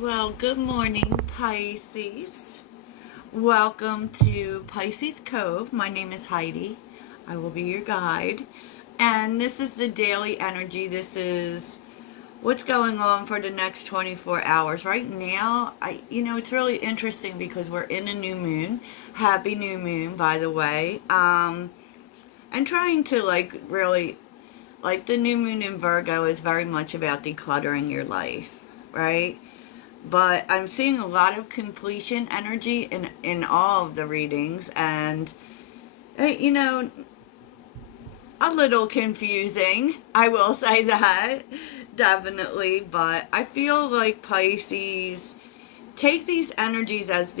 Well, good morning, Pisces. Welcome to Pisces Cove. My name is Heidi. I will be your guide. And this is the daily energy. This is what's going on for the next 24 hours. Right now, it's really interesting because we're in a new moon. Happy new moon, by the way. And trying to really the new moon in Virgo is very much about decluttering your life, right? But I'm seeing a lot of completion energy in all of the readings, and you know, a little confusing. I will say that definitely, but I feel like Pisces take these energies as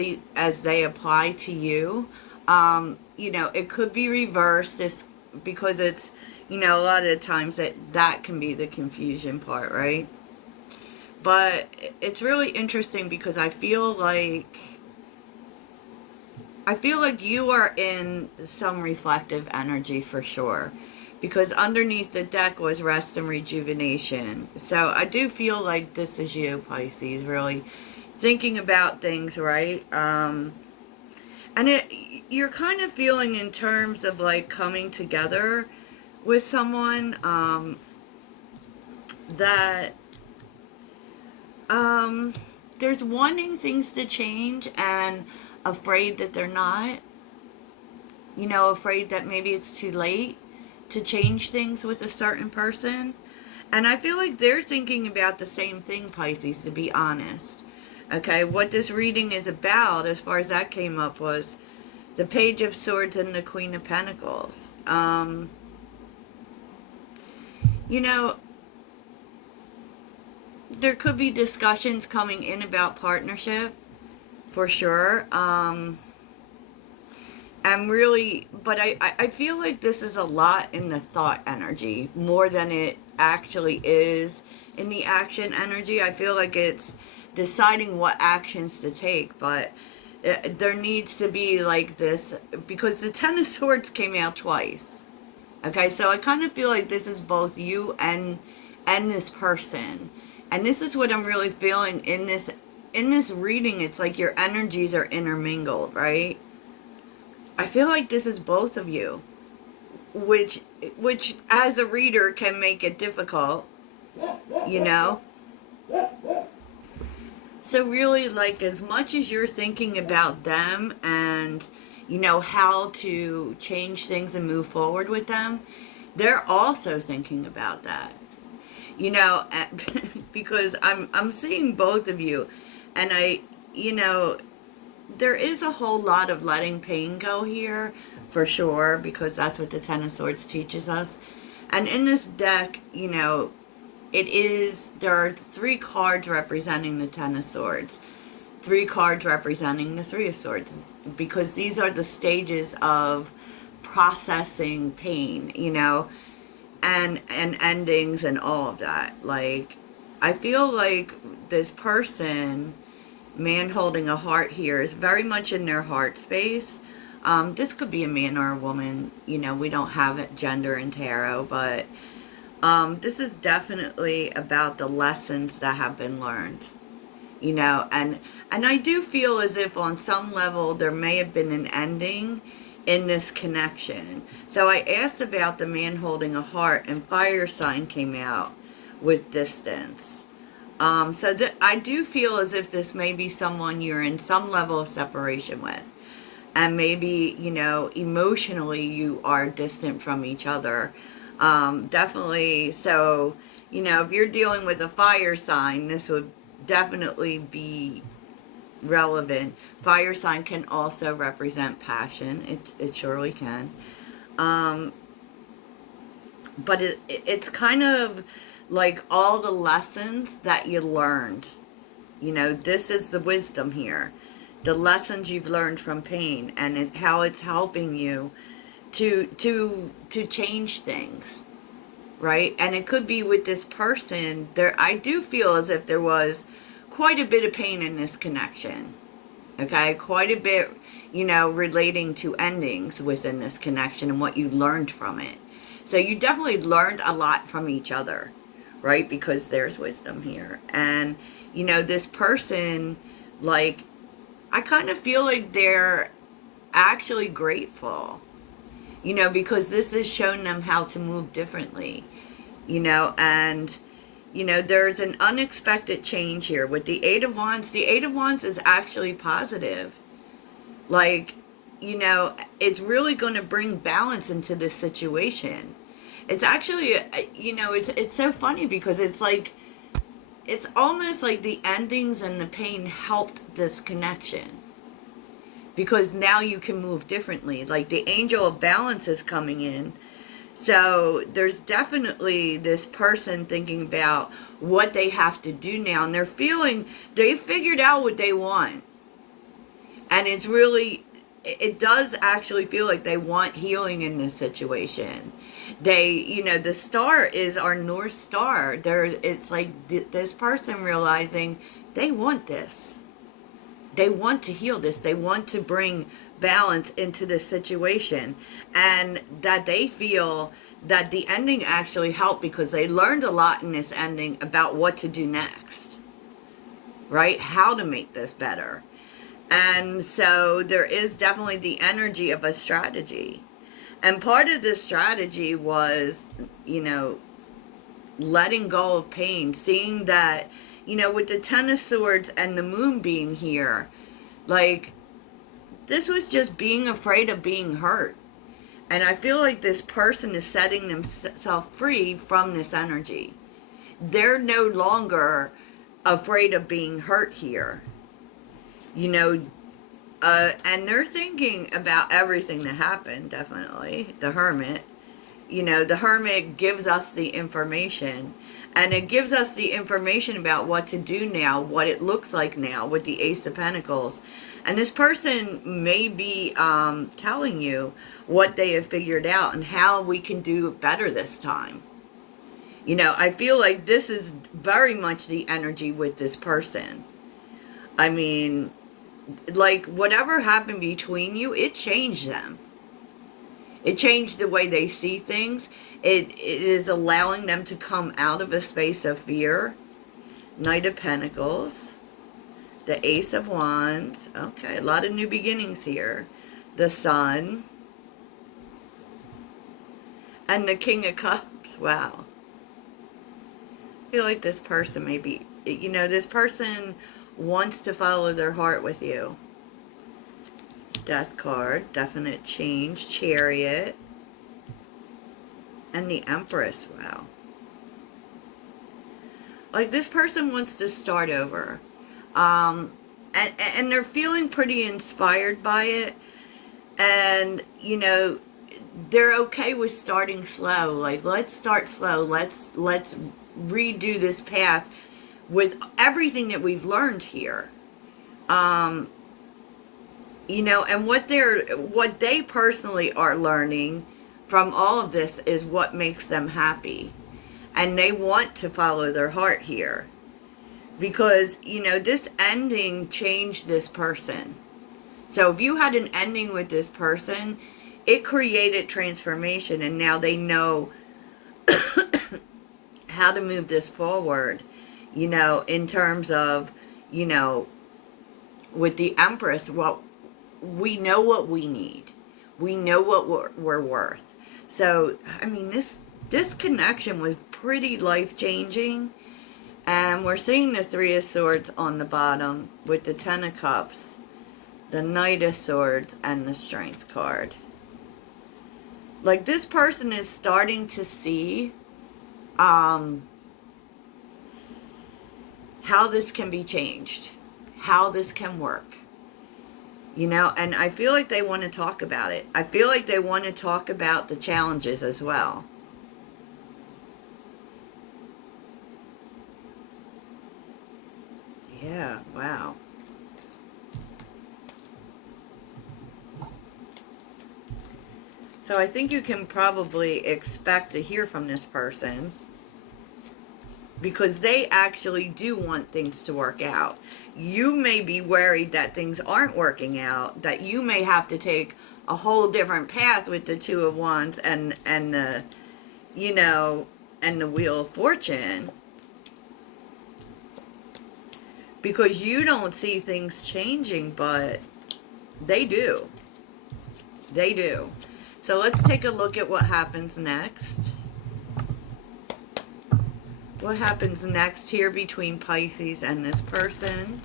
they apply to you. It could be reversed this because it's a lot of the times that can be the confusion part, right? But it's really interesting because I feel like you are in some reflective energy for sure. Because underneath the deck was rest and rejuvenation. So I do feel like this is you, Pisces, really thinking about things, right? And you're kind of feeling in terms of like coming together with someone that um, there's wanting things to change and afraid that they're not. Afraid that maybe it's too late to change things with a certain person. And I feel like they're thinking about the same thing, Pisces, to be honest. Okay, what this reading is about, as far as that came up, was the Page of Swords and the Queen of Pentacles. You know, there could be discussions coming in about partnership, for sure. I'm really, but I feel like this is a lot in the thought energy more than it actually is in the action energy. I feel like it's deciding what actions to take, but there needs to be like this because the Ten of Swords came out twice. Okay, so I kind of feel like this is both you and this person, and this is what I'm really feeling in this reading. It's like your energies are intermingled, right? I feel like this is both of you, which as a reader can make it difficult, you know? So really, like, as much as you're thinking about them and how to change things and move forward with them, they're also thinking about that. Because I'm seeing both of you, and you know there is a whole lot of letting pain go here, for sure, because that's what the Ten of Swords teaches us. And in this deck, there are three cards representing the Ten of Swords, three cards representing the Three of Swords, because these are the stages of processing pain, and endings and all of that. Like, I feel like this person, man holding a heart here, is very much in their heart space. This could be a man or a woman. We don't have it gender in tarot, but this is definitely about the lessons that have been learned. And I do feel as if on some level there may have been an ending in this connection. So I asked about the man holding a heart, and fire sign came out with distance. So I do feel as if this may be someone you're in some level of separation with. And maybe, emotionally you are distant from each other. Definitely. So, if you're dealing with a fire sign, this would definitely be relevant. Fire sign can also represent passion. It surely can. Um, but it's kind of like all the lessons that you learned. This is the wisdom here. The lessons you've learned from pain, and how it's helping you to change things, right? And it could be with this person. I do feel as if there was quite a bit of pain in this connection. Okay, quite a bit, relating to endings within this connection and what you learned from it. So you definitely learned a lot from each other, right? Because there's wisdom here. And, You know, this person, like, I kind of feel like they're actually grateful, you know, because this has shown them how to move differently, you know, and, you know, there's an unexpected change here with the Eight of Wands. The Eight of Wands is actually positive. Like, you know, it's really going to bring balance into this situation. It's actually, you know, it's so funny because it's like, it's almost like the endings and the pain helped this connection. Because now you can move differently. Like the angel of balance is coming in. So there's definitely this person thinking about what they have to do now. And they're feeling, they figured out what they want. And it's really, it does actually feel like they want healing in this situation. They, you know, the star is our North Star. It's like this person realizing they want this. They want to heal this. They want to bring balance into this situation. And that they feel that the ending actually helped because they learned a lot in this ending about what to do next. Right? How to make this better. And so there is definitely the energy of a strategy. And part of this strategy was, you know, letting go of pain, seeing that, you know, with the Ten of Swords and the moon being here, like, this was just being afraid of being hurt. And I feel like this person is setting themselves free from this energy. They're no longer afraid of being hurt here. You know, and they're thinking about everything that happened, definitely. The Hermit. You know, the Hermit gives us the information. And it gives us the information about what to do now, what it looks like now with the Ace of Pentacles. And this person may be telling you what they have figured out and how we can do better this time. You know, I feel like this is very much the energy with this person. I mean, like, whatever happened between you, it changed them. It changed the way they see things. It is allowing them to come out of a space of fear. Knight of Pentacles. The Ace of Wands. Okay, a lot of new beginnings here. The Sun. And the King of Cups. Wow. I feel like this person may be, you know, this person wants to follow their heart with you. Death card, definite change, Chariot, and the Empress. Wow. Like, this person wants to start over. And they're feeling pretty inspired by it. And, you know, they're okay with starting slow. Like, let's start slow. Let's redo this path with everything that we've learned here. You know, and what they personally are learning from all of this is what makes them happy. And they want to follow their heart here. Because, you know, this ending changed this person. So if you had an ending with this person, it created transformation. And now they know how to move this forward. You know, in terms of, you know, with the Empress, well, we know what we need. We know what we're worth. So, I mean, this connection was pretty life-changing. And we're seeing the Three of Swords on the bottom with the Ten of Cups, the Knight of Swords, and the Strength card. Like, this person is starting to see how this can be changed, how this can work. You know, and I feel like they want to talk about it. I feel like they want to talk about the challenges as well. Yeah, wow. So I think you can probably expect to hear from this person, because they actually do want things to work out. You may be worried that things aren't working out, that you may have to take a whole different path with the Two of Wands and the, you know, and the Wheel of Fortune. Because you don't see things changing, but they do. They do. So let's take a look at what happens next. What happens next here between Pisces and this person?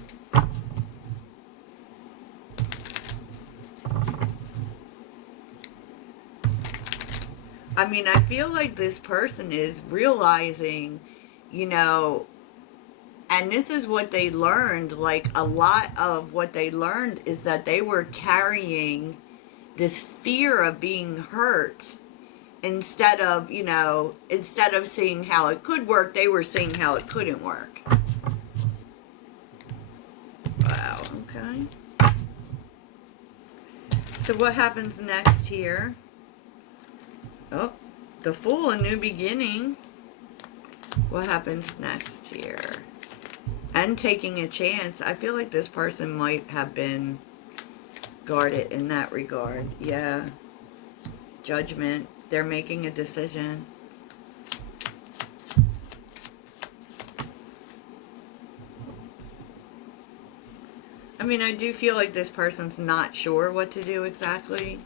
I mean, I feel like this person is realizing, you know, and this is what they learned. Like, a lot of what they learned is that they were carrying this fear of being hurt. Instead of, you know, instead of seeing how it could work, they were seeing how it couldn't work. Wow, okay. So what happens next here? Oh, the Fool, a new beginning. What happens next here? And taking a chance. I feel like this person might have been guarded in that regard. Yeah. Judgment. They're making a decision. I mean, I do feel like this person's not sure what to do exactly.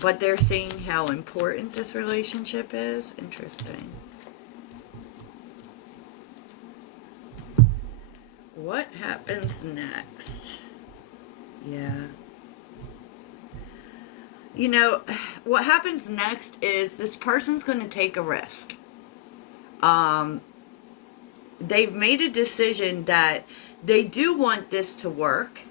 But they're seeing how important this relationship is. Interesting. What happens next? Yeah. You know, what happens next is this person's going to take a risk. They've made a decision that they do want this to work.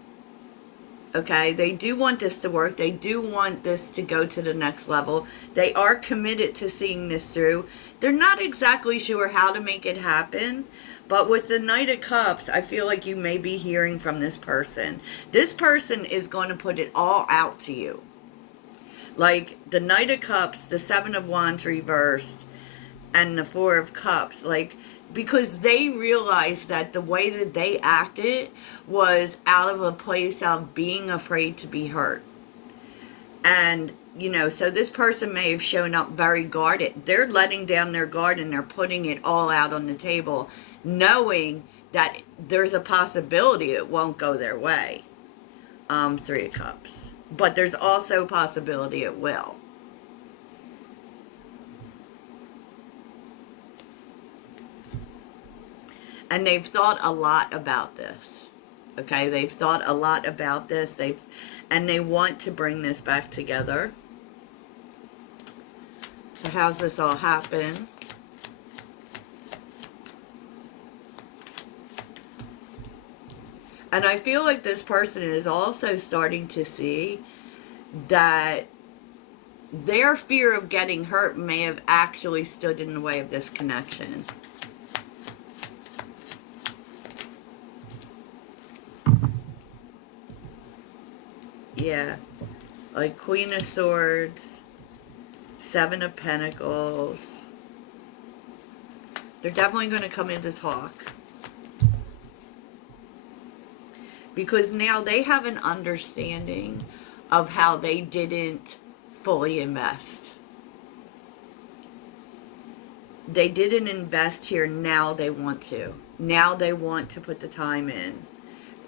Okay, they do want this to work. They do want this to go to the next level. They are committed to seeing this through. They're not exactly sure how to make it happen. But with the Knight of Cups, I feel like you may be hearing from this person. This person is going to put it all out to you. Like the Knight of Cups, the Seven of Wands reversed, and the Four of Cups. Like, because they realized that the way that they acted was out of a place of being afraid to be hurt. And, you know, so this person may have shown up very guarded. They're letting down their guard and they're putting it all out on the table, knowing that there's a possibility it won't go their way. Three of Cups. But there's also a possibility it will. And they've thought a lot about this. Okay, they've thought a lot about this. And they want to bring this back together. So how's this all happen? And I feel like this person is also starting to see that their fear of getting hurt may have actually stood in the way of this connection. Yeah, like Queen of Swords, Seven of Pentacles. They're definitely going to come in to talk. Because now they have an understanding of how they didn't fully invest. They didn't invest here, now they want to. Now they want to put the time in.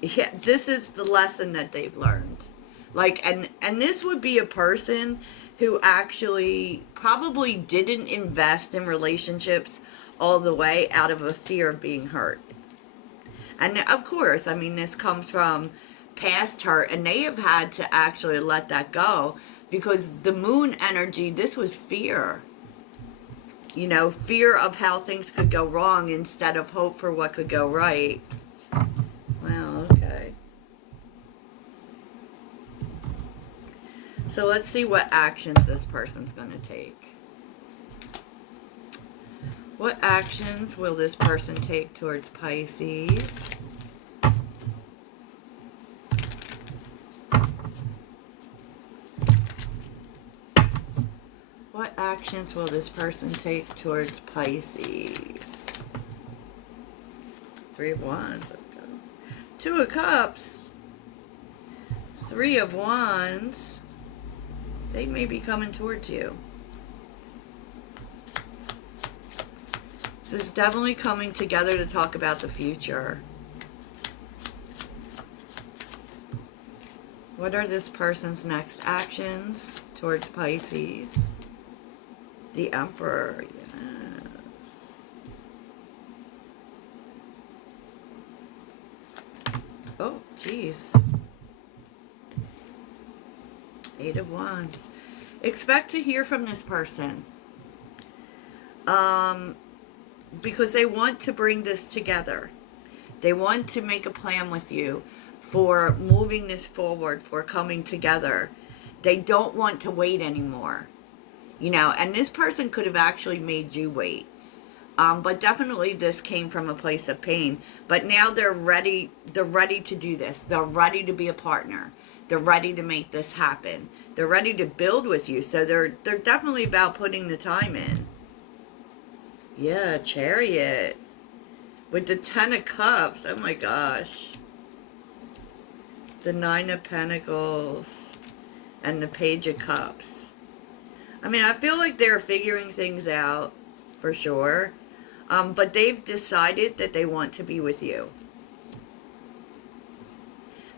Yeah, this is the lesson that they've learned. Like, and this would be a person who actually probably didn't invest in relationships all the way out of a fear of being hurt. And of course, I mean, this comes from past hurt, and they have had to actually let that go because the moon energy, this was fear. You know, fear of how things could go wrong instead of hope for what could go right. Well, okay. So let's see what actions this person's going to take. What actions will this person take towards Pisces? What actions will this person take towards Pisces? Three of Wands. Okay. Two of Cups. Three of Wands. They may be coming towards you. So it's definitely coming together to talk about the future. What are this person's next actions towards Pisces? The Emperor, yes. Oh, geez. 8 of Wands. Expect to hear from this person. Because they want to bring this together. They want to make a plan with you for moving this forward, for coming together. They don't want to wait anymore. You know, and this person could have actually made you wait. But definitely this came from a place of pain. But now they're ready to do this. They're ready to be a partner. They're ready to make this happen. They're ready to build with you. So they're definitely about putting the time in. Yeah, Chariot. With the 10 of Cups. Oh my gosh. The 9 of Pentacles. And the Page of Cups. I mean, I feel like they're figuring things out. For sure. But they've decided that they want to be with you.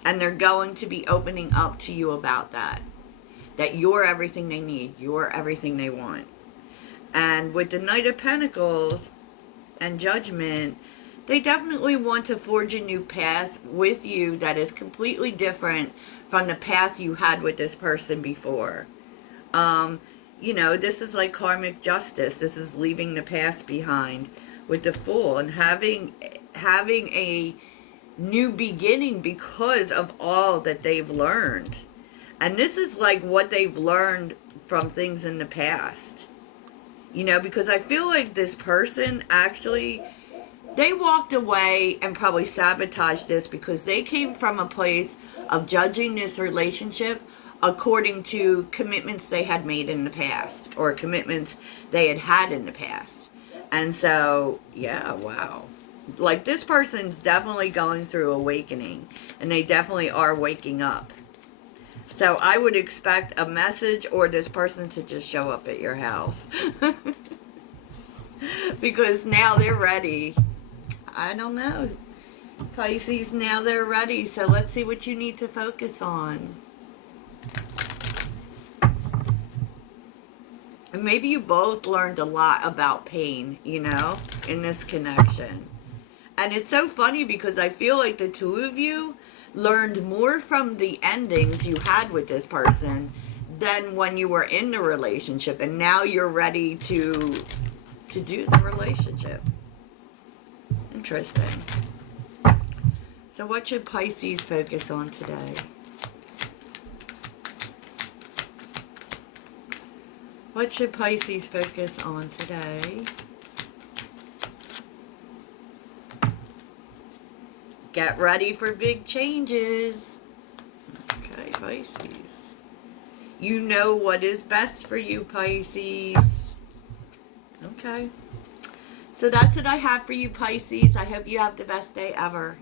And they're going to be opening up to you about that. That you're everything they need. You're everything they want. And with the Knight of Pentacles and Judgment, they definitely want to forge a new path with you that is completely different from the path you had with this person before. You know, this is like karmic justice. This is leaving the past behind with the Fool and having a new beginning because of all that they've learned. And this is like what they've learned from things in the past. You know, because I feel like this person actually, they walked away and probably sabotaged this because they came from a place of judging this relationship according to commitments they had made in the past or commitments they had had in the past. And so, yeah, wow. Like, this person's definitely going through awakening, and they definitely are waking up. So I would expect a message or this person to just show up at your house. Because now they're ready. I don't know. Pisces, now they're ready. So let's see what you need to focus on. And maybe you both learned a lot about pain, you know, in this connection. And it's so funny because I feel like the two of you learned more from the endings you had with this person than when you were in the relationship. And now you're ready to do the relationship. Interesting. So what should Pisces focus on today? What should Pisces focus on today? Get ready for big changes. Okay, Pisces. You know what is best for you, Pisces. Okay. So that's what I have for you, Pisces. I hope you have the best day ever.